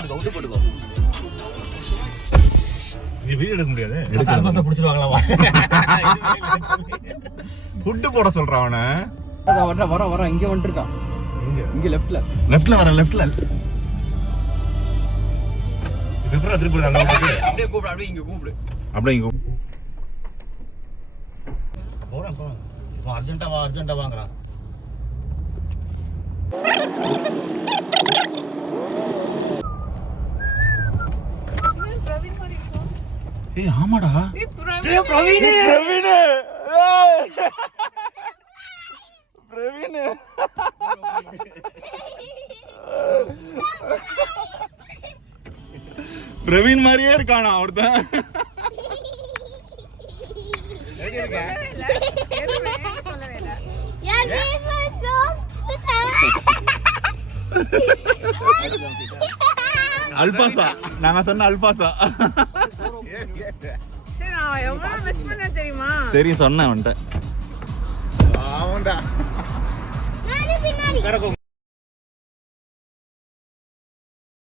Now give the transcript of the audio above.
போட்டுக்கோ. இது வீடியோ எடுக்க முடியாது. அல்பாசா புடிச்சிருவாங்களா? ஃபுட் போட சொல்றான் அவனை. வர இங்க வந்துருக்கான். இங்க லெஃப்ட்ல வர. பிப்ரவரி திருப்பி அந்த அப்படியே கூப்பிடு. அப்படியே இங்க போறேன். இப்போ அர்ஜென்ட்டா வாங்குறான். ஏய் ஆமாடா. பிரவீன் பிரவீன் மாதிரியே இருக்கானா ஒருத்தன். அல்பாசா நாங்க சொன்ன அல்பாசா தெரியும் சொன்னேன் அவன்கிட்ட.